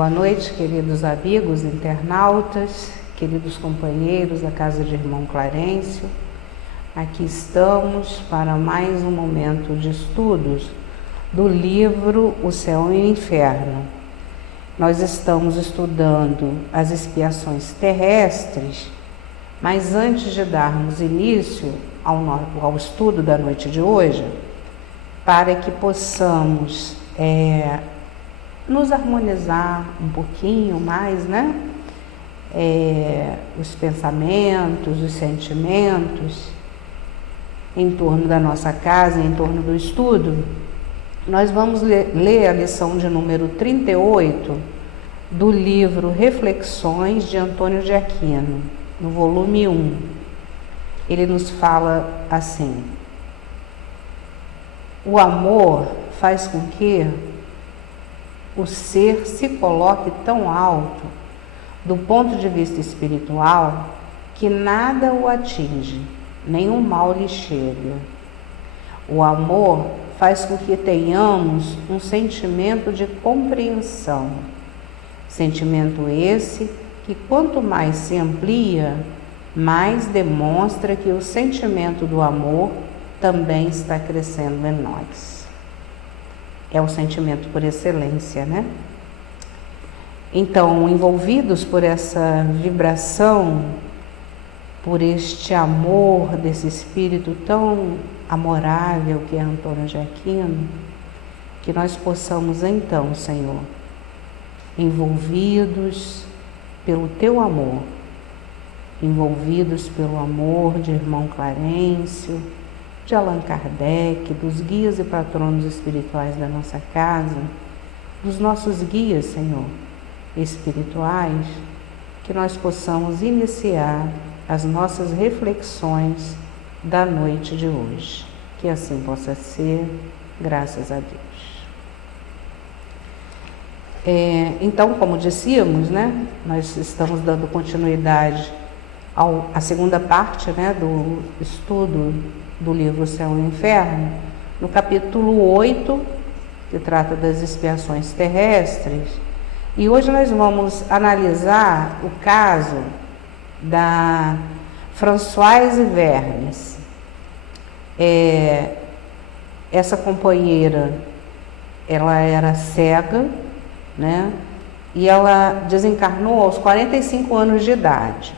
Boa noite, queridos amigos, internautas, queridos companheiros da Casa de Irmão Clarencio. Aqui estamos para mais um momento de estudos do livro O Céu e o Inferno. Nós estamos estudando as expiações terrestres, mas antes de darmos início ao estudo da noite de hoje, para que possamos nos harmonizar um pouquinho mais, né? Os pensamentos, os sentimentos em torno da nossa casa, em torno do estudo, nós vamos ler a lição de número 38 do livro Reflexões de Antônio de Aquino, no volume 1. Ele nos fala assim: o amor faz com que o ser se coloque tão alto, do ponto de vista espiritual, que nada o atinge, nenhum mal lhe chega. O amor faz com que tenhamos um sentimento de compreensão, sentimento esse que quanto mais se amplia, mais demonstra que o sentimento do amor também está crescendo em nós. É o sentimento por excelência, né? Então, envolvidos por essa vibração, por este amor desse espírito tão amorável que é Antônio de Aquino, que nós possamos então, Senhor, envolvidos pelo Teu amor, envolvidos pelo amor de Irmão Clarencio, de Allan Kardec, dos guias e patronos espirituais da nossa casa, dos nossos guias, Senhor, espirituais, que nós possamos iniciar as nossas reflexões da noite de hoje. Que assim possa ser, graças a Deus. Então, como dissíamos, né, nós estamos dando continuidade à segunda parte, né, do estudo do livro O Céu e o Inferno, no capítulo 8, que trata das expiações terrestres. E hoje nós vamos analisar o caso da Françoise Vernes. Essa companheira, ela era cega, né? E ela desencarnou aos 45 anos de idade.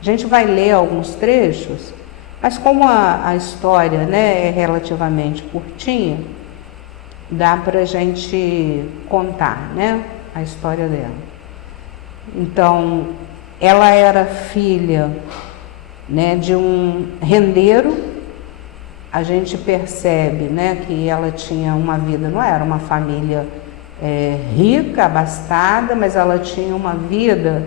A gente vai ler alguns trechos, mas como a história, né, é relativamente curtinha, dá para a gente contar, né, a história dela. Então, ela era filha, né, de um rendeiro. A gente percebe, né, que ela tinha uma vida, não era uma família rica, abastada, mas ela tinha uma vida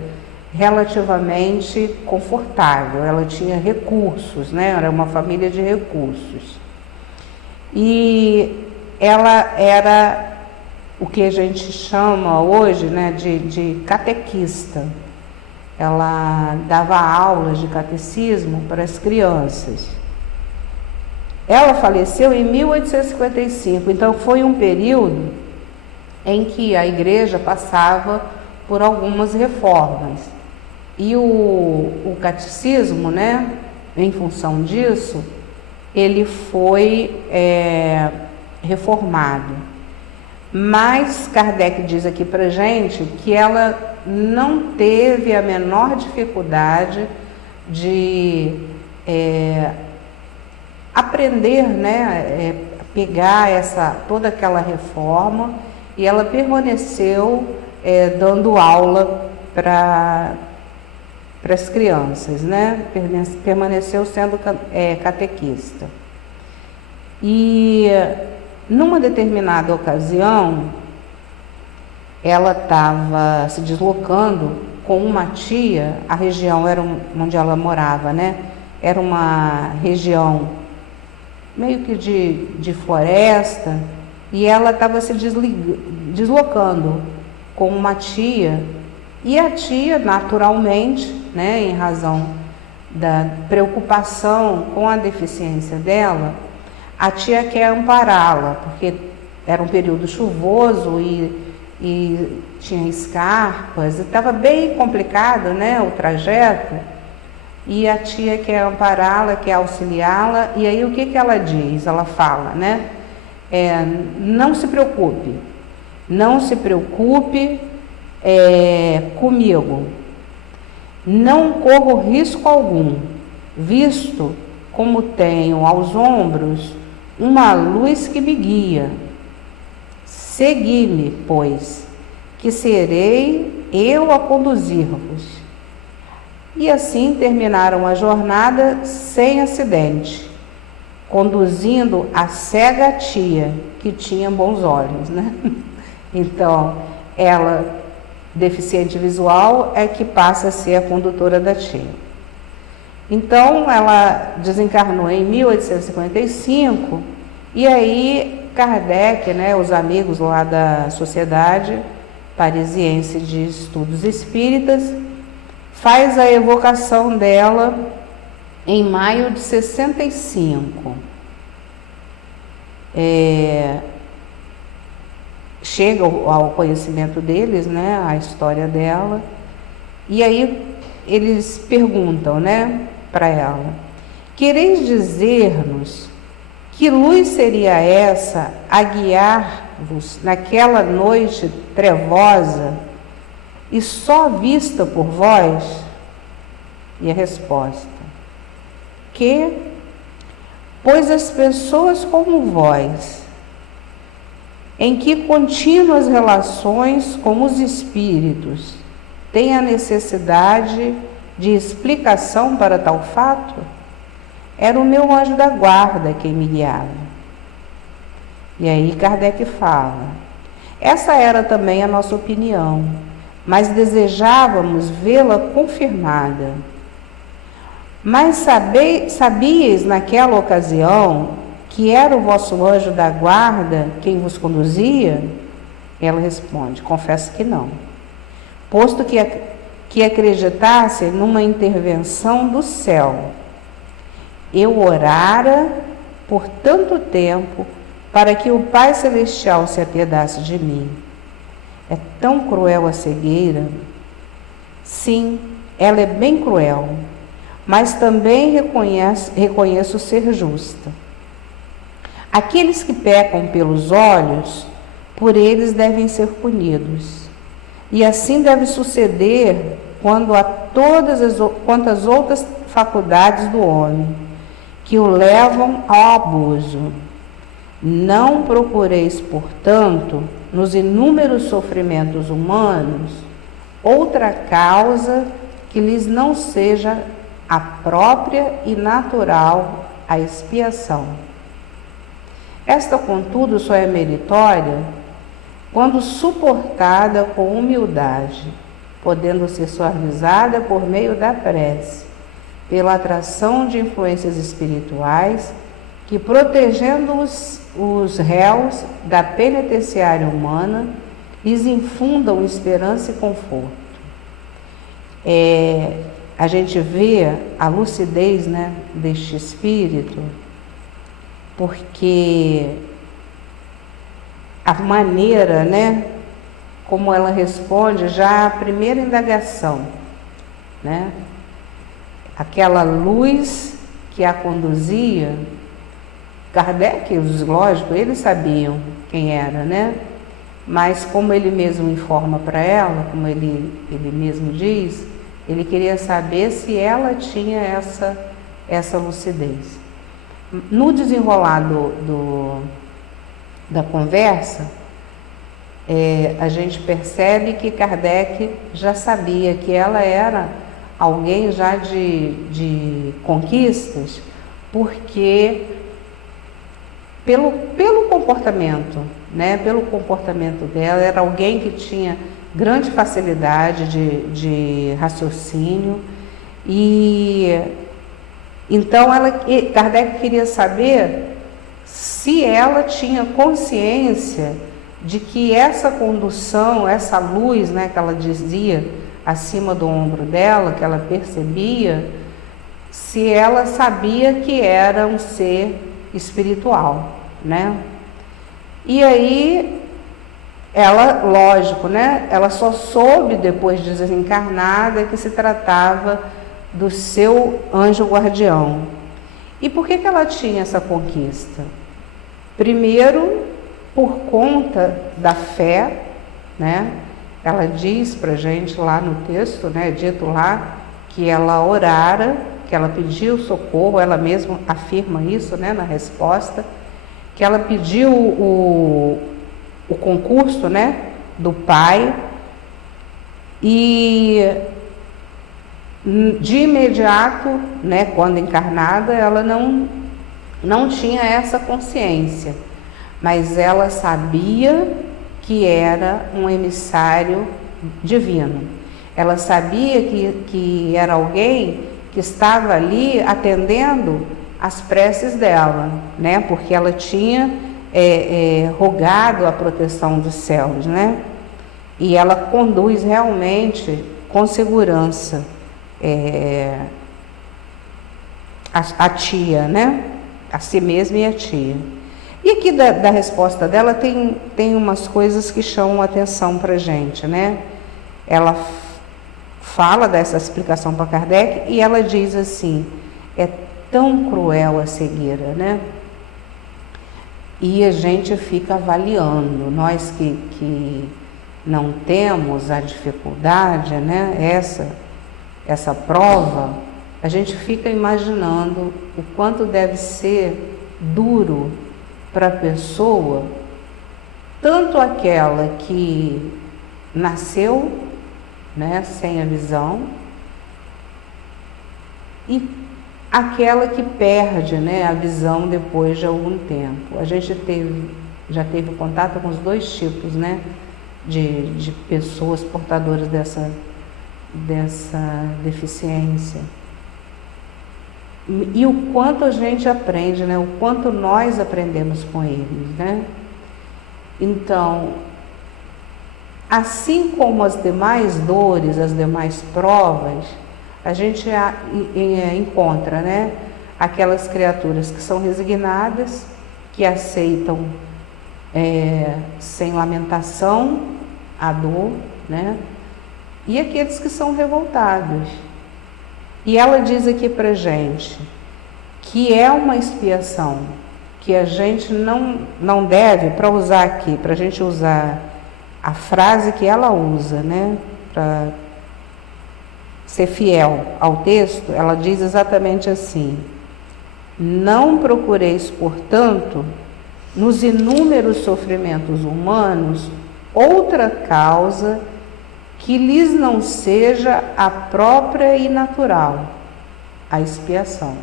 relativamente confortável. Ela tinha recursos, né, era uma família de recursos. E ela era o que a gente chama hoje, né, de catequista. Ela dava aulas de catecismo para as crianças. Ela faleceu em 1855, então foi um período em que a igreja passava por algumas reformas. E o catecismo, né, em função disso, ele foi reformado. Mas Kardec diz aqui para gente que ela não teve a menor dificuldade de aprender, né, pegar toda aquela reforma, e ela permaneceu dando aula para as crianças, né? Permaneceu sendo catequista. E numa determinada ocasião, ela estava se deslocando com uma tia. A região era onde ela morava, né? Era uma região meio que de floresta, e ela estava se deslocando com uma tia. E a tia, naturalmente, né, em razão da preocupação com a deficiência dela, a tia quer ampará-la, porque era um período chuvoso e e tinha escarpas, estava bem complicado, né, o trajeto, e a tia quer ampará-la, quer auxiliá-la, e aí o que que ela diz? Ela fala, né, não se preocupe, não se preocupe comigo, não corro risco algum, visto como tenho aos ombros uma luz que me guia. Segui-me, pois, que serei eu a conduzir-vos. E assim terminaram a jornada sem acidente, conduzindo a cega tia, que tinha bons olhos, né? Então, ela, deficiente visual, é que passa a ser a condutora da tia. Então, ela desencarnou em 1855, e aí Kardec, né, os amigos lá da Sociedade Parisiense de Estudos Espíritas, faz a evocação dela em maio de 65. Chega ao conhecimento deles, né, a história dela, e aí eles perguntam, né, para ela: quereis dizer-nos que luz seria essa a guiar-vos naquela noite trevosa e só vista por vós? E a resposta: pois as pessoas como vós, em que contínuas relações com os espíritos, têm a necessidade de explicação para tal fato? Era o meu anjo da guarda quem me guiava. E aí Kardec fala: essa era também a nossa opinião, mas desejávamos vê-la confirmada. Mas sabíeis naquela ocasião que era o vosso anjo da guarda quem vos conduzia? Ela responde: confesso que não, posto que acreditasse numa intervenção do céu. Eu orara por tanto tempo para que o Pai Celestial se apiedasse de mim. É tão cruel a cegueira? Sim, ela é bem cruel, mas também reconheço ser justa. Aqueles que pecam pelos olhos, por eles devem ser punidos. E assim deve suceder quanto às outras faculdades do homem, que o levam ao abuso. Não procureis, portanto, nos inúmeros sofrimentos humanos, outra causa que lhes não seja a própria e natural a expiação. Esta, contudo, só é meritória quando suportada com humildade, podendo ser suavizada por meio da prece, pela atração de influências espirituais que, protegendo os réus da penitenciária humana, lhes infundam esperança e conforto. A gente vê a lucidez, né, deste espírito, porque a maneira, né, como ela responde já à primeira indagação, né, aquela luz que a conduzia, Kardec, lógico, eles sabiam quem era, né? Mas como ele mesmo informa para ela, como ele mesmo diz, ele queria saber se ela tinha essa lucidez. No desenrolar da conversa, a gente percebe que Kardec já sabia que ela era alguém já de conquistas, porque pelo comportamento, né, pelo comportamento dela, era alguém que tinha grande facilidade de raciocínio, e então Kardec queria saber se ela tinha consciência de que essa condução, essa luz, né, que ela dizia acima do ombro dela, que ela percebia, se ela sabia que era um ser espiritual, né? E aí ela, lógico, né? Ela só soube depois de desencarnada que se tratava do seu anjo guardião. E por que ela tinha essa conquista? Primeiro, por conta da fé, né? Ela diz pra gente lá no texto, né? Dito lá que ela orara, que ela pediu socorro, ela mesma afirma isso, né? Na resposta, que ela pediu o concurso, né? Do Pai, e de imediato, né, quando encarnada, ela não tinha essa consciência, mas ela sabia que era um emissário divino. Ela sabia que era alguém que estava ali atendendo as preces dela, né, porque ela tinha rogado a proteção dos céus, né, e ela conduz realmente com segurança a tia, né? A si mesma e a tia. E aqui da resposta dela tem umas coisas que chamam atenção para a gente, né? Ela fala dessa explicação para Kardec e ela diz assim: é tão cruel a cegueira, né? E a gente fica avaliando, nós que não temos a dificuldade, né? Essa prova, a gente fica imaginando o quanto deve ser duro para a pessoa, tanto aquela que nasceu, né, sem a visão, e aquela que perde, né, a visão depois de algum tempo. A gente já teve contato com os dois tipos, né, de pessoas portadoras dessa deficiência. E o quanto a gente aprende, né? O quanto nós aprendemos com eles, né? Então, assim como as demais dores, as demais provas, a gente encontra, né? Aquelas criaturas que são resignadas, que aceitam sem lamentação a dor, né? E aqueles que são revoltados. E ela diz aqui pra gente que é uma expiação, que a gente não deve, para usar aqui, para a gente usar a frase que ela usa, né, para ser fiel ao texto, ela diz exatamente assim: não procureis, portanto, nos inúmeros sofrimentos humanos, outra causa que lhes não seja a própria e natural, a expiação,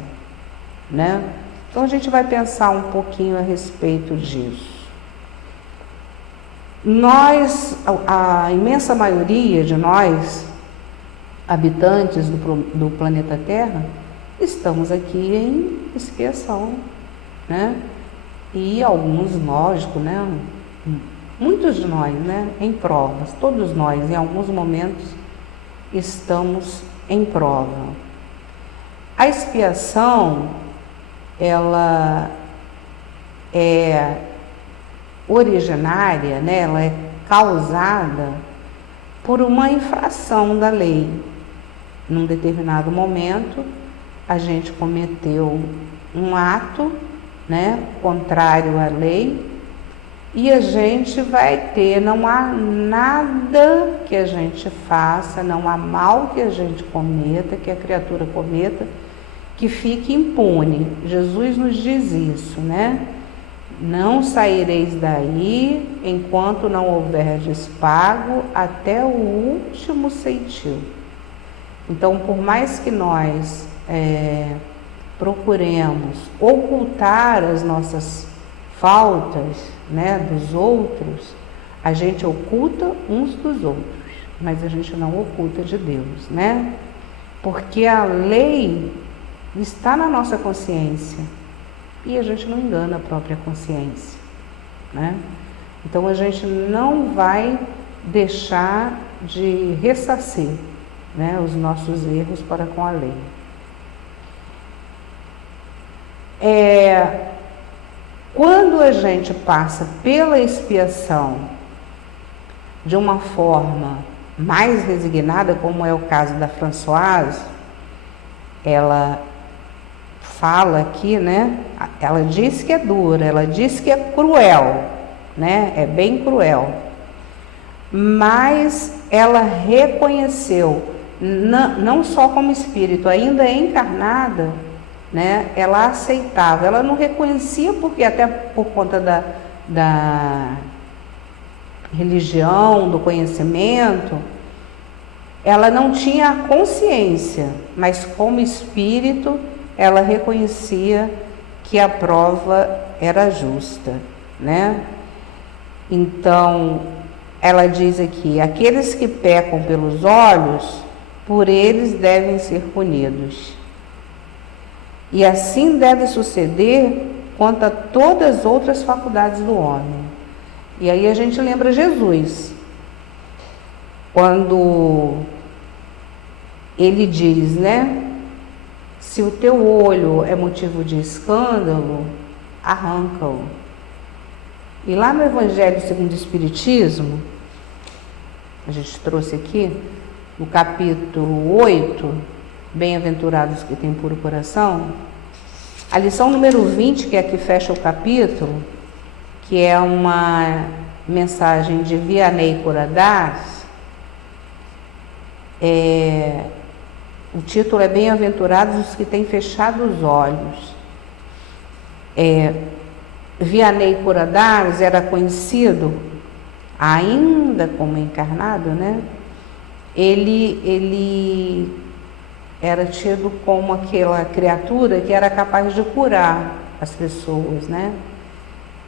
né? Então a gente vai pensar um pouquinho a respeito disso. Nós, a imensa maioria de nós, habitantes do planeta Terra, estamos aqui em expiação, né? E alguns, lógico, né? Muitos de nós, né, em provas, todos nós, em alguns momentos, estamos em prova. A expiação, ela é originária, né, ela é causada por uma infração da lei. Num determinado momento, a gente cometeu um ato, né, contrário à lei, e a gente vai ter, não há nada que a gente faça, não há mal que a gente cometa, que a criatura cometa, que fique impune. Jesus nos diz isso, né? Não saireis daí enquanto não houverdes pago até o último ceitil. Então, por mais que nós procuremos ocultar as nossas faltas, né, dos outros, a gente oculta uns dos outros, mas a gente não oculta de Deus, né? Porque a lei está na nossa consciência e a gente não engana a própria consciência, né? Então a gente não vai deixar de ressarcir, né, os nossos erros para com a lei. Quando a gente passa pela expiação de uma forma mais resignada, como é o caso da Françoise, ela fala aqui, né? Ela diz que é dura, ela diz que é cruel, né? É bem cruel. Mas ela reconheceu, não só como espírito, ainda encarnada, né? Ela aceitava, ela não reconhecia porque até por conta da religião, do conhecimento, ela não tinha a consciência, mas como espírito, ela reconhecia que a prova era justa, né? Então, ela diz aqui, aqueles que pecam pelos olhos, por eles devem ser punidos. E assim deve suceder quanto a todas as outras faculdades do homem. E aí a gente lembra Jesus, quando ele diz, né? Se o teu olho é motivo de escândalo, arranca-o. E lá no Evangelho segundo o Espiritismo, a gente trouxe aqui, no capítulo 8, Bem-aventurados que têm puro coração, a lição número 20, que é a que fecha o capítulo, que é uma mensagem de Vianney Curadas, o título é Bem-aventurados os que têm fechado os olhos. Vianney Curadas era conhecido, ainda como encarnado, né? Ele era tido como aquela criatura que era capaz de curar as pessoas, né?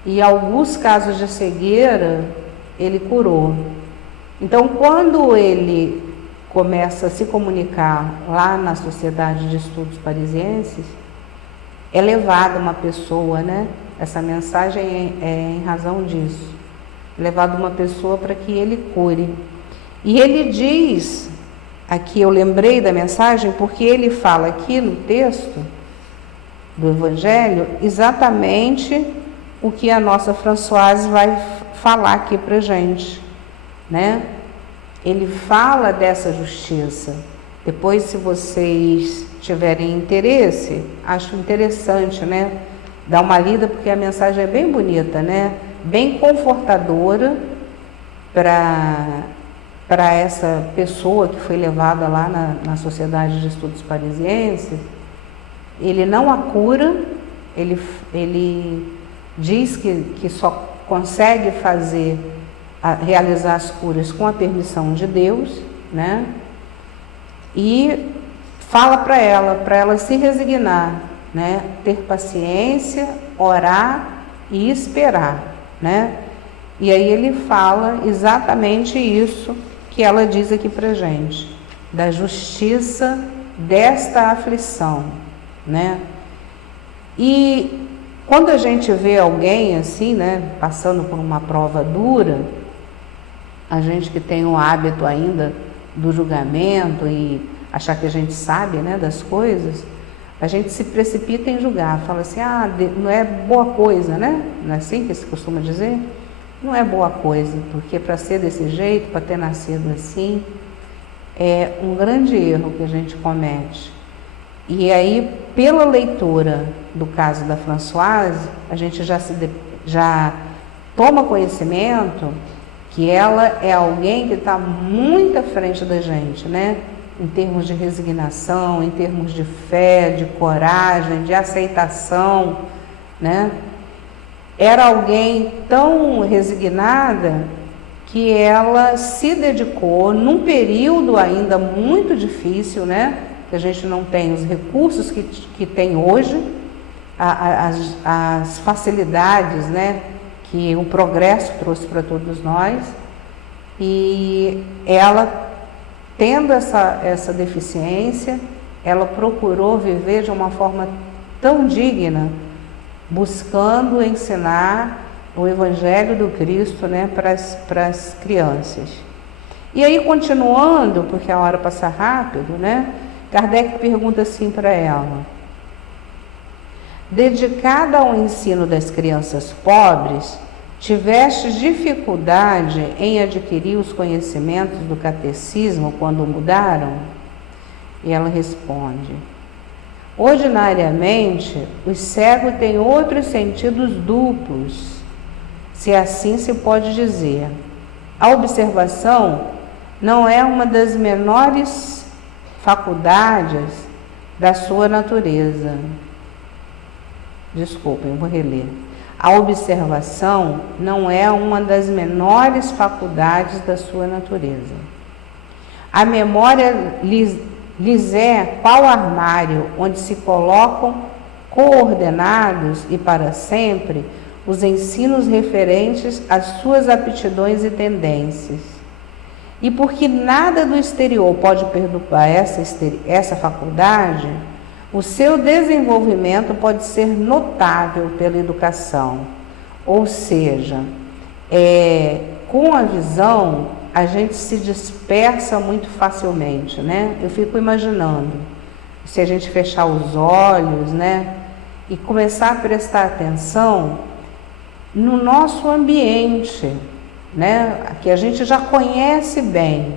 E alguns casos de cegueira ele curou. Então, quando ele começa a se comunicar lá na Sociedade de Estudos Parisienses, é levada uma pessoa, né? Essa mensagem é em razão disso. É levada uma pessoa para que ele cure. E ele diz, aqui eu lembrei da mensagem, porque ele fala aqui no texto do Evangelho exatamente o que a nossa Françoise vai falar aqui para a gente, né? Ele fala dessa justiça. Depois, se vocês tiverem interesse, acho interessante, né? Dar uma lida, porque a mensagem é bem bonita, né? Bem confortadora para essa pessoa que foi levada lá na Sociedade de Estudos Parisienses. Ele não a cura, ele diz que só consegue realizar as curas com a permissão de Deus, né? E fala para ela se resignar, né? Ter paciência, orar e esperar, né? E aí ele fala exatamente isso que ela diz aqui pra gente, da justiça desta aflição, né? E quando a gente vê alguém assim, né, passando por uma prova dura, a gente que tem o hábito ainda do julgamento e achar que a gente sabe, né, das coisas, a gente se precipita em julgar, fala assim, não é boa coisa, né? Não é assim que se costuma dizer? Não é boa coisa, porque para ser desse jeito, para ter nascido assim, é um grande erro que a gente comete. E aí, pela leitura do caso da Françoise, a gente já toma conhecimento que ela é alguém que está muito à frente da gente, né? Em termos de resignação, em termos de fé, de coragem, de aceitação, né? Era alguém tão resignada que ela se dedicou num período ainda muito difícil, né? Que a gente não tem os recursos que tem hoje, as facilidades, né? Que o progresso trouxe para todos nós. E ela, tendo essa deficiência, ela procurou viver de uma forma tão digna, buscando ensinar o Evangelho do Cristo, né, para as crianças. E aí, continuando, porque a hora passa rápido, né, Kardec pergunta assim para ela: dedicada ao ensino das crianças pobres, tiveste dificuldade em adquirir os conhecimentos do catecismo quando mudaram? E ela responde: ordinariamente, os cegos têm outros sentidos duplos, se assim se pode dizer. A observação não é uma das menores faculdades da sua natureza. Desculpem, eu vou reler. A observação não é uma das menores faculdades da sua natureza. A memória lhes é qual armário onde se colocam coordenados e para sempre os ensinos referentes às suas aptidões e tendências. E porque nada do exterior pode perturbar essa faculdade, o seu desenvolvimento pode ser notável pela educação. Ou seja, com a visão, a gente se dispersa muito facilmente, né? Eu fico imaginando, se a gente fechar os olhos, né? E começar a prestar atenção no nosso ambiente, né? Que a gente já conhece bem.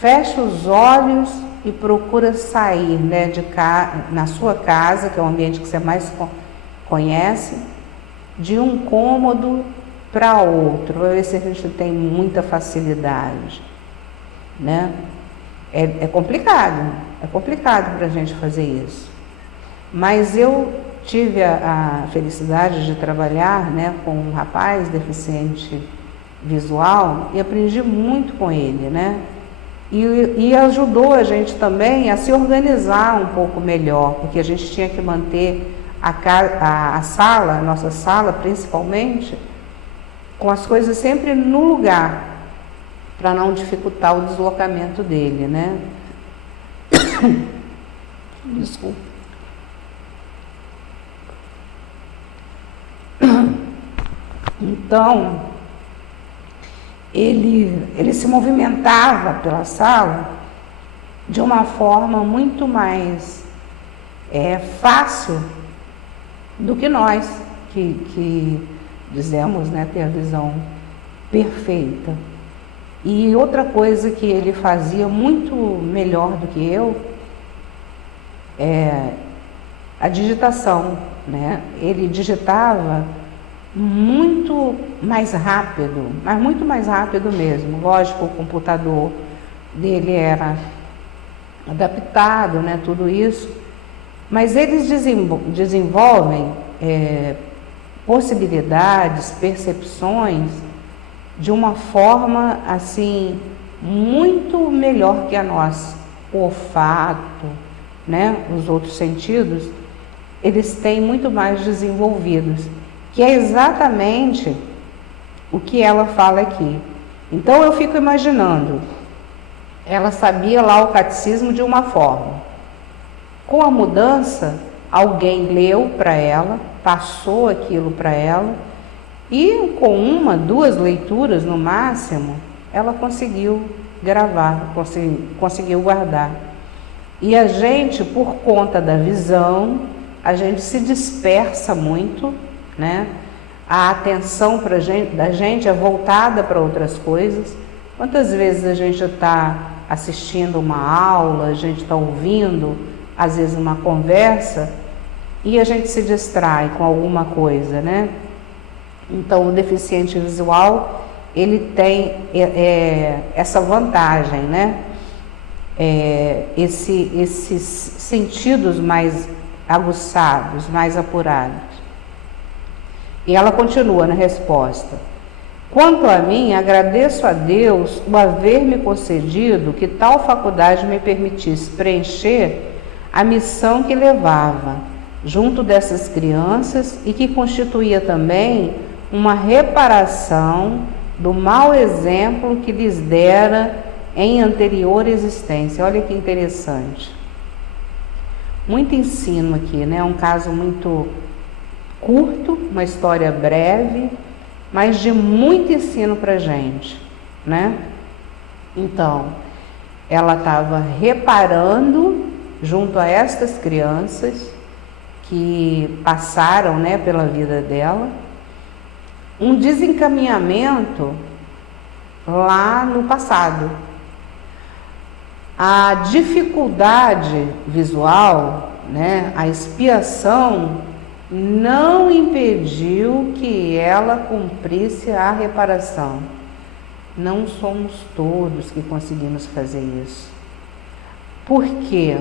Fecha os olhos e procura sair, né, na sua casa, que é o ambiente que você mais conhece, de um cômodo para outro, para ver se a gente tem muita facilidade, né? É complicado para a gente fazer isso. Mas eu tive a felicidade de trabalhar, né, com um rapaz deficiente visual e aprendi muito com ele, né? E ajudou a gente também a se organizar um pouco melhor, porque a gente tinha que manter a sala, a nossa sala principalmente, com as coisas sempre no lugar, para não dificultar o deslocamento dele, né? Desculpa. Então, ele se movimentava pela sala de uma forma muito mais fácil do que nós, que dizemos, né, ter a visão perfeita. E outra coisa que ele fazia muito melhor do que eu é a digitação, né? Ele digitava muito mais rápido, mas muito mais rápido mesmo. Lógico, o computador dele era adaptado, né, tudo isso, mas eles desenvolvem possibilidades, percepções de uma forma assim muito melhor que a nossa. O olfato, né, os outros sentidos, eles têm muito mais desenvolvidos, que é exatamente o que ela fala aqui. Então eu fico imaginando, ela sabia lá o catecismo de uma forma. Com a mudança, alguém leu para ela, passou aquilo para ela, e com uma, duas leituras no máximo, ela conseguiu gravar, conseguiu guardar. E a gente, por conta da visão, a gente se dispersa muito, né? A atenção da gente é voltada para outras coisas. Quantas vezes a gente está assistindo uma aula, a gente está ouvindo, às vezes, uma conversa, e a gente se distrai com alguma coisa, né? Então, o deficiente visual, ele tem essa vantagem, né? Esses sentidos mais aguçados, mais apurados. E ela continua na resposta: quanto a mim, agradeço a Deus o haver-me concedido que tal faculdade me permitisse preencher a missão que levava junto dessas crianças e que constituía também uma reparação do mau exemplo que lhes dera em anterior existência. Olha que interessante. Muito ensino aqui, né? Um caso muito curto, uma história breve, mas de muito ensino para gente, né? Então, ela estava reparando junto a estas crianças que passaram, né, pela vida dela, um desencaminhamento lá no passado. A dificuldade visual, né, a expiação, não impediu que ela cumprisse a reparação. Não somos todos que conseguimos fazer isso. Porque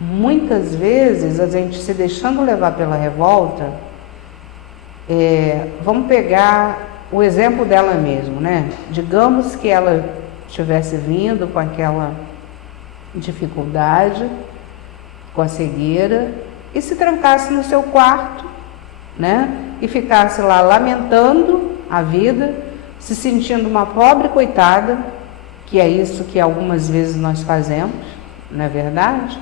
muitas vezes a gente se deixando levar pela revolta, vamos pegar o exemplo dela mesmo, né? Digamos que ela tivesse vindo com aquela dificuldade, com a cegueira, e se trancasse no seu quarto, né? E ficasse lá lamentando a vida, se sentindo uma pobre coitada, que é isso que algumas vezes nós fazemos, não é verdade?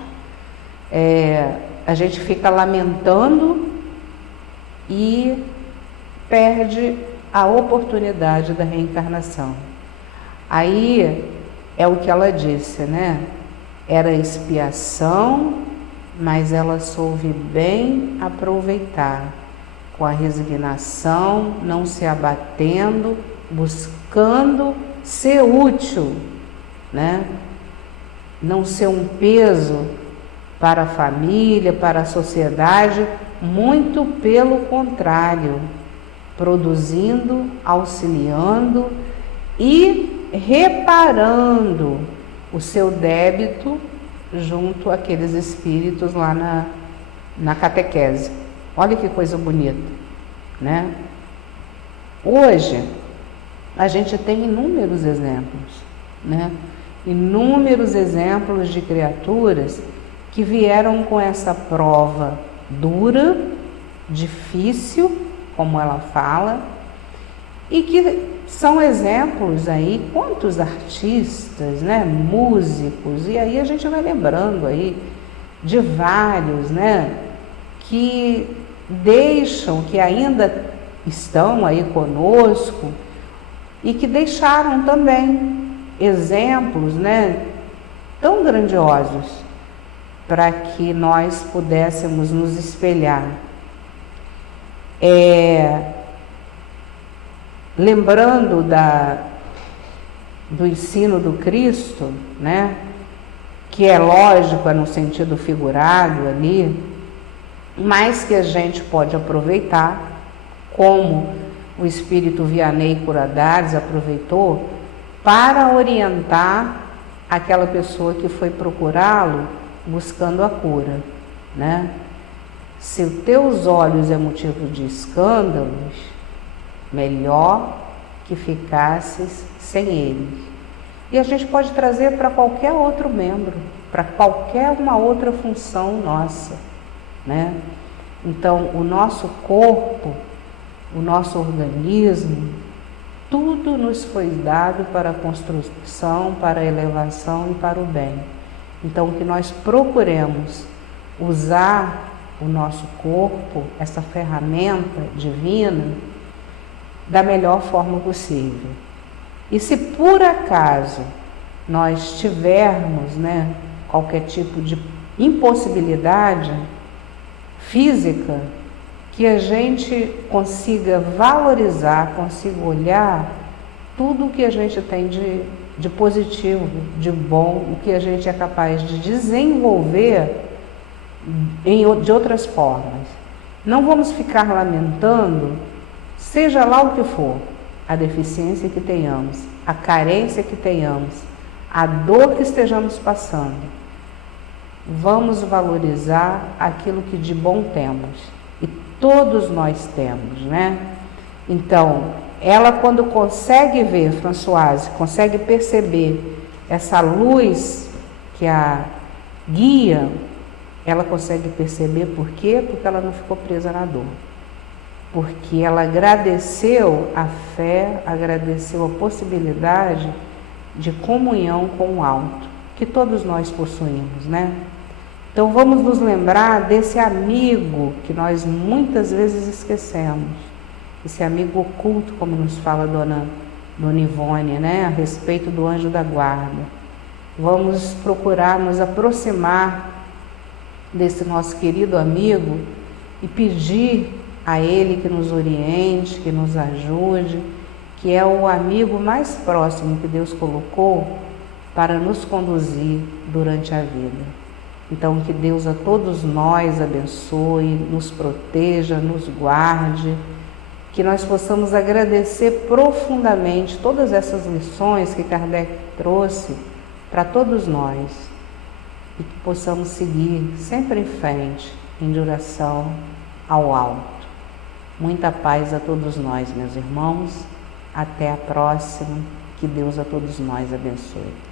A gente fica lamentando e perde a oportunidade da reencarnação. Aí é o que ela disse, né? Era expiação, mas ela soube bem aproveitar, com a resignação, não se abatendo, buscando ser útil, né? Não ser um peso para a família, para a sociedade, muito pelo contrário, produzindo, auxiliando e reparando o seu débito junto àqueles espíritos lá na catequese. Olha que coisa bonita, né? Hoje, a gente tem inúmeros exemplos, né? Inúmeros exemplos de criaturas que vieram com essa prova dura, difícil, como ela fala, e que são exemplos aí, quantos artistas, né, músicos, e aí a gente vai lembrando aí de vários, né, que deixam, que ainda estão aí conosco e que deixaram também exemplos, né, tão grandiosos para que nós pudéssemos nos espelhar. Lembrando do ensino do Cristo, né, que é lógico, é no sentido figurado ali, mas que a gente pode aproveitar, como o Espírito Vianney Curadares aproveitou, para orientar aquela pessoa que foi procurá-lo buscando a cura, né? Se os teus olhos é motivo de escândalos, melhor que ficasses sem eles. E a gente pode trazer para qualquer outro membro, para qualquer uma outra função nossa, né? Então, o nosso corpo, o nosso organismo, tudo nos foi dado para a construção, para a elevação e para o bem. Então, que nós procuremos usar o nosso corpo, essa ferramenta divina, da melhor forma possível. E se por acaso nós tivermos, né, qualquer tipo de impossibilidade física, que a gente consiga valorizar, consiga olhar tudo o que a gente tem de positivo, de bom, o que a gente é capaz de desenvolver de outras formas. Não vamos ficar lamentando, seja lá o que for, a deficiência que tenhamos, a carência que tenhamos, a dor que estejamos passando. Vamos valorizar aquilo que de bom temos. E todos nós temos, né? Então, ela quando consegue ver, Françoise, consegue perceber essa luz que a guia, ela consegue perceber por quê? Porque ela não ficou presa na dor. Porque ela agradeceu a fé, agradeceu a possibilidade de comunhão com o alto, que todos nós possuímos, né? Então vamos nos lembrar desse amigo que nós muitas vezes esquecemos, esse amigo oculto, como nos fala Dona Ivone, né? A respeito do anjo da guarda. Vamos procurar nos aproximar desse nosso querido amigo e pedir a Ele que nos oriente, que nos ajude, que é o amigo mais próximo que Deus colocou para nos conduzir durante a vida. Então, que Deus a todos nós abençoe, nos proteja, nos guarde, que nós possamos agradecer profundamente todas essas lições que Kardec trouxe para todos nós e que possamos seguir sempre em frente, em direção ao alto. Muita paz a todos nós, meus irmãos. Até a próxima. Que Deus a todos nós abençoe.